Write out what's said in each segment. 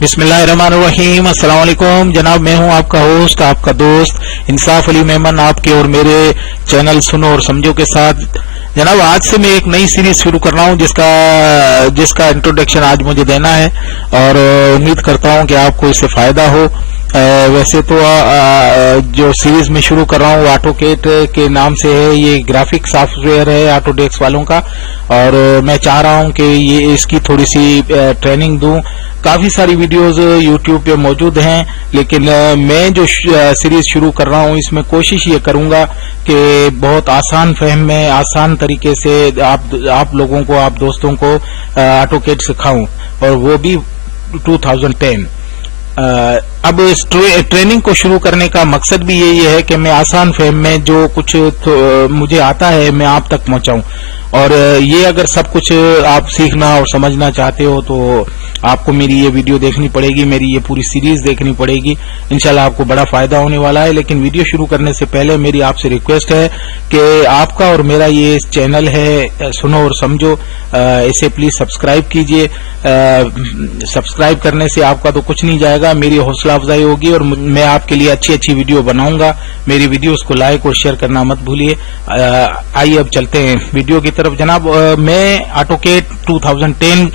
बिस्मिल्लाहिर्रहमानिर्रहीम। अस्सलाम वालेकुम जनाब, मैं हूं आपका होस्ट, आपका दोस्त इंसाफ अली मेमन, आपके और मेरे चैनल सुनो और समझो के साथ। जनाब, आज से मैं एक नई सीरीज शुरू कर रहा हूं जिसका इंट्रोडक्शन आज मुझे देना है और उम्मीद करता हूं कि आपको इससे फायदा हो। वैसे तो जो सीरीज में शुरू कर रहा हूँ ऑटोकेट के नाम से है। ये ग्राफिक सॉफ्टवेयर है ऑटोडेस्क वालों का, और मैं चाह रहा हूँ कि ये इसकी थोड़ी सी ट्रेनिंग दूं। काफी सारी वीडियोस यूट्यूब पे मौजूद हैं, लेकिन मैं जो सीरीज शुरू कर रहा हूँ इसमें कोशिश ये करूंगा कि बहुत आसान फहम में, आसान तरीके से आप लोगों को, आप दोस्तों को ऑटोकेट सिखाऊं, और वो भी 2010। अब इस ट्रेनिंग को शुरू करने का मकसद भी यही है कि मैं आसान फहम में जो कुछ मुझे आता है मैं आप तक पहुंचाऊं। और ये अगर सब कुछ आप सीखना और समझना चाहते हो तो आपको मेरी ये वीडियो देखनी पड़ेगी, मेरी ये पूरी सीरीज देखनी पड़ेगी। इंशाल्लाह आपको बड़ा फायदा होने वाला है। लेकिन वीडियो शुरू करने से पहले मेरी आपसे रिक्वेस्ट है कि आपका और मेरा ये चैनल है सुनो और समझो, इसे प्लीज सब्सक्राइब कीजिए। सब्सक्राइब करने से आपका तो कुछ नहीं जाएगा, मेरी हौसला अफजाई होगी और मैं आपके लिए अच्छी अच्छी वीडियो बनाऊंगा। मेरी वीडियोस को लाइक और शेयर करना मत भूलिए। आइए अब चलते हैं वीडियो की तरफ। जनाब, मैं ऑटोकेट 2010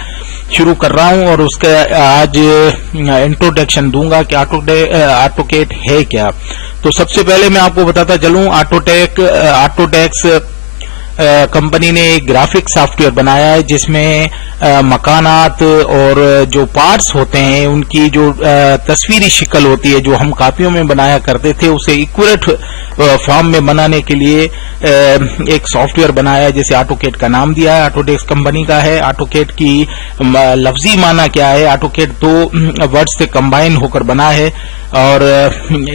शुरू कर रहा हूं और उसका आज इंट्रोडक्शन दूंगा कि ऑटोकेट है क्या। तो सबसे पहले मैं आपको बताता चलूं, ऑटोडेस्क कंपनी ने एक ग्राफिक सॉफ्टवेयर बनाया है जिसमें मकानात और जो पार्ट्स होते हैं उनकी जो तस्वीरी शक्ल होती है, जो हम कापियों में बनाया करते थे, उसे एक्यूरेट फॉर्म में बनाने के लिए एक सॉफ्टवेयर बनाया है जिसे ऑटोकेट का नाम दिया है। ऑटोडेस्क कंपनी का है। ऑटोकेट की लफ्जी माना क्या है? ऑटोकेट दो वर्ड से कंबाइन होकर बना है और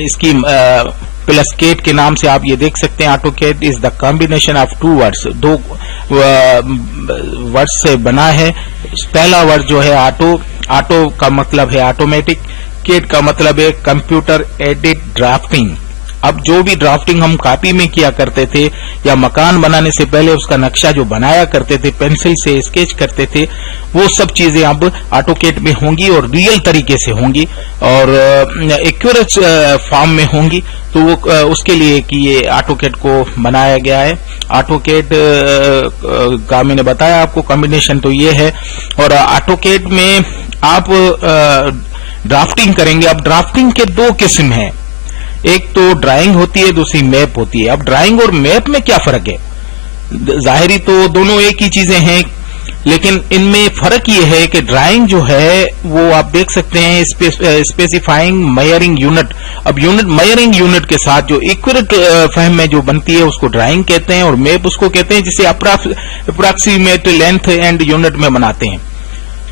इसकी प्लस केट के नाम से आप ये देख सकते हैं। Autocrat is the combination of two words, दो वर्ड्स से बना है। पहला वर्ड जो है ऑटो का मतलब है ऑटोमेटिक, केट का मतलब है कंप्यूटर एडेड ड्राफ्टिंग। अब जो भी ड्राफ्टिंग हम कॉपी में किया करते थे या मकान बनाने से पहले उसका नक्शा जो बनाया करते थे, पेंसिल से स्केच करते थे, वो सब चीजें अब ऑटोकेट में होंगी और रियल तरीके से होंगी और एक्यूरेट फॉर्म में होंगी। तो वो उसके लिए कि ये ऑटोकेट को बनाया गया है। ऑटोकेट का मैंने बताया आपको कॉम्बिनेशन तो ये है। और ऑटोकेट में आप ड्राफ्टिंग करेंगे। अब ड्राफ्टिंग के दो किस्म हैं, एक तो ड्राइंग होती है, दूसरी मैप होती है। अब ड्राइंग और मैप में क्या फर्क है? जाहिरी तो दोनों एक ही चीजें हैं, लेकिन इनमें फर्क ये है कि ड्राइंग जो है वो आप देख सकते हैं स्पेसिफाइंग मेजरिंग यूनिट। अब मेजरिंग यूनिट के साथ जो एक्यूरेट फहम में जो बनती है उसको ड्राइंग कहते हैं, और मैप उसको कहते हैं जिसे अप्रॉक्सीमेट लेंथ एंड यूनिट में बनाते हैं,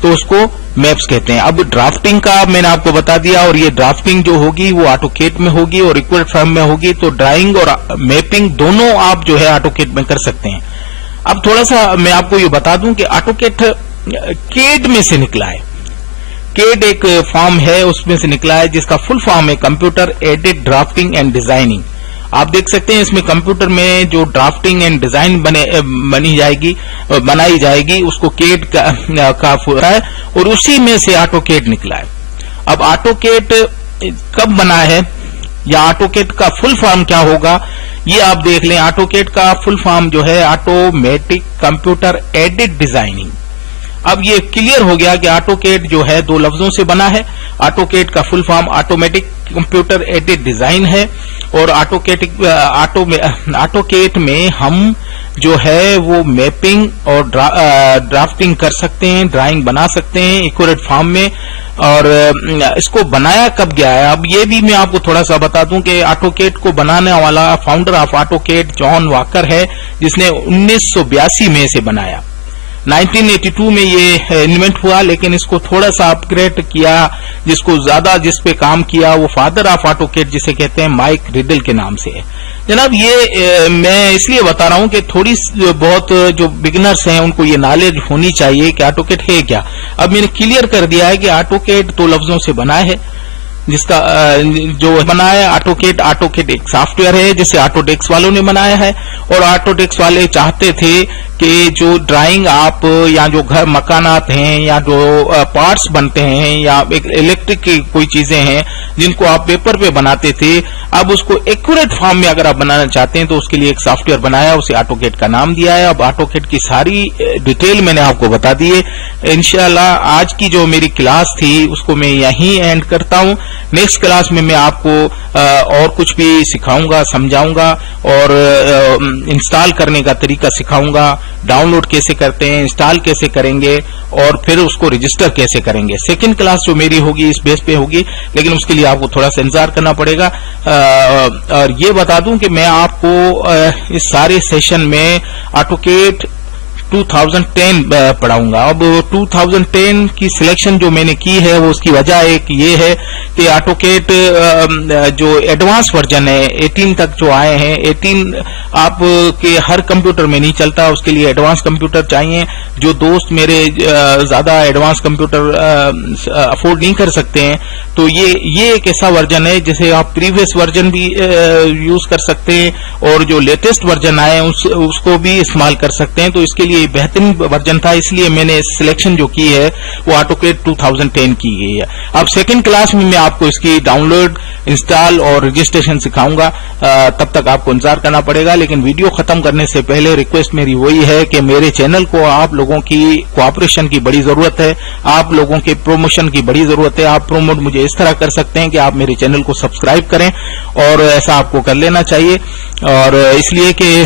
तो उसको मैप्स कहते हैं। अब ड्राफ्टिंग का मैंने आपको बता दिया, और ये ड्राफ्टिंग जो होगी वो ऑटोकेट में होगी और एक्यूरेट फॉर्म में होगी। तो ड्राइंग और मैपिंग दोनों आप जो है ऑटोकेट में कर सकते हैं। अब थोड़ा सा मैं आपको ये बता दूं कि ऑटोकेट केड में से निकला है। केड एक फॉर्म है, उसमें से निकला है जिसका फुल फॉर्म है computer aided drafting and designing. आप देख सकते हैं इसमें कंप्यूटर में जो ड्राफ्टिंग एंड डिजाइन बनाई जाएगी उसको केड का है, और उसी में से ऑटोकेट निकला है। अब ऑटोकेट कब बना है या ऑटोकेट का फुल फॉर्म क्या होगा ये आप देख लें। ऑटोकेट का फुल फॉर्म जो है ऑटोमेटिक कंप्यूटर एडेड डिजाइनिंग। अब ये क्लियर हो गया कि ऑटोकेट जो है दो लफ्जों से बना है। ऑटोकेट का full form automatic computer aided design है, और ऑटोकेट में हम जो है वो मैपिंग और ड्राफ्टिंग कर सकते हैं, ड्राइंग बना सकते हैं एक्यूरेट फॉर्म में। और इसको बनाया कब गया है, अब ये भी मैं आपको थोड़ा सा बता दूं कि ऑटोकेट को बनाने वाला फाउंडर ऑफ ऑटोकेट जॉन वॉकर है, जिसने 1982 में इसे बनाया। 1982 में ये इन्वेंट हुआ, लेकिन इसको थोड़ा सा अपग्रेड किया, जिसको ज्यादा जिस पे काम किया वो फादर ऑफ ऑटोकेट जिसे कहते हैं माइक रिडल के नाम से है। जनाब, ये मैं इसलिए बता रहा हूं कि थोड़ी बहुत जो बिगिनर्स हैं उनको ये नॉलेज होनी चाहिए कि ऑटोकेट है क्या। अब मैंने क्लियर कर दिया है कि ऑटोकेट दो लफ्जों से बना है, जिसका जो बनाया है ऑटोकेड एक सॉफ्टवेयर है जिसे ऑटोडेस्क वालों ने बनाया है। और ऑटोडेस्क वाले चाहते थे कि जो ड्राइंग आप या जो घर मकानात हैं या जो पार्ट्स बनते हैं या इलेक्ट्रिक की कोई चीजें हैं जिनको आप पेपर पे बनाते थे, अब उसको एक्यूरेट फॉर्म में अगर आप बनाना चाहते हैं तो उसके लिए एक सॉफ्टवेयर बनाया, उसे ऑटोकेड का नाम दिया है। अब ऑटोकेड की सारी डिटेल मैंने आपको बता दी है। इंशाल्लाह आज की जो मेरी क्लास थी उसको मैं यहीं एंड करता हूं। नेक्स्ट क्लास में मैं आपको और कुछ भी सिखाऊंगा, समझाऊंगा और इंस्टॉल करने का तरीका सिखाऊंगा, डाउनलोड कैसे करते हैं, इंस्टॉल कैसे करेंगे और फिर उसको रजिस्टर कैसे करेंगे। सेकंड क्लास जो मेरी होगी इस बेस पे होगी, लेकिन उसके लिए आपको थोड़ा सा इंतजार करना पड़ेगा। और ये बता दूं कि मैं आपको इस सारे सेशन में ऑटोकेड 2010 पढ़ाऊंगा। अब 2010 की सिलेक्शन जो मैंने की है वो उसकी वजह एक ये है कि ऑटोकेड जो एडवांस वर्जन है 18 तक जो आए हैं, 18 आपके हर कंप्यूटर में नहीं चलता, उसके लिए एडवांस कंप्यूटर चाहिए। जो दोस्त मेरे ज्यादा एडवांस कंप्यूटर अफोर्ड नहीं कर सकते हैं तो ये एक ऐसा वर्जन है जिसे आप प्रीवियस वर्जन भी यूज कर सकते हैं और जो लेटेस्ट वर्जन आए उसको भी इस्तेमाल कर सकते हैं। तो इसके लिए बेहतरीन वर्जन था, इसलिए मैंने सिलेक्शन जो की है वो ऑटोकेड 2010 की गई है। अब सेकंड क्लास में मैं आपको इसकी डाउनलोड, इंस्टॉल और रजिस्ट्रेशन सिखाऊंगा, तब तक आपको इंतजार करना पड़ेगा। लेकिन वीडियो खत्म करने से पहले रिक्वेस्ट मेरी वही है कि मेरे चैनल को आप लोगों की कोऑपरेशन की बड़ी जरूरत है, आप लोगों के प्रमोशन की बड़ी जरूरत है। आप प्रमोट मुझे इस तरह कर सकते हैं कि आप मेरे चैनल को सब्सक्राइब करें और ऐसा आपको कर लेना चाहिए। और इसलिए कि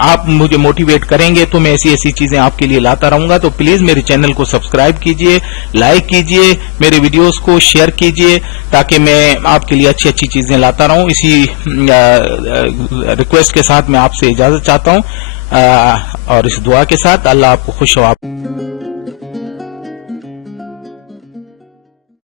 आप मुझे मोटिवेट करेंगे तो मैं ऐसी ऐसी चीजें आपके लिए लाता रहूंगा। तो प्लीज मेरे चैनल को सब्सक्राइब कीजिए, लाइक कीजिए, मेरे वीडियोस को शेयर कीजिए ताकि मैं आपके लिए अच्छी अच्छी चीजें लाता रहूं। इसी रिक्वेस्ट के साथ मैं आपसे इजाजत चाहता हूं और इस दुआ के साथ अल्लाह आपको खुश हो।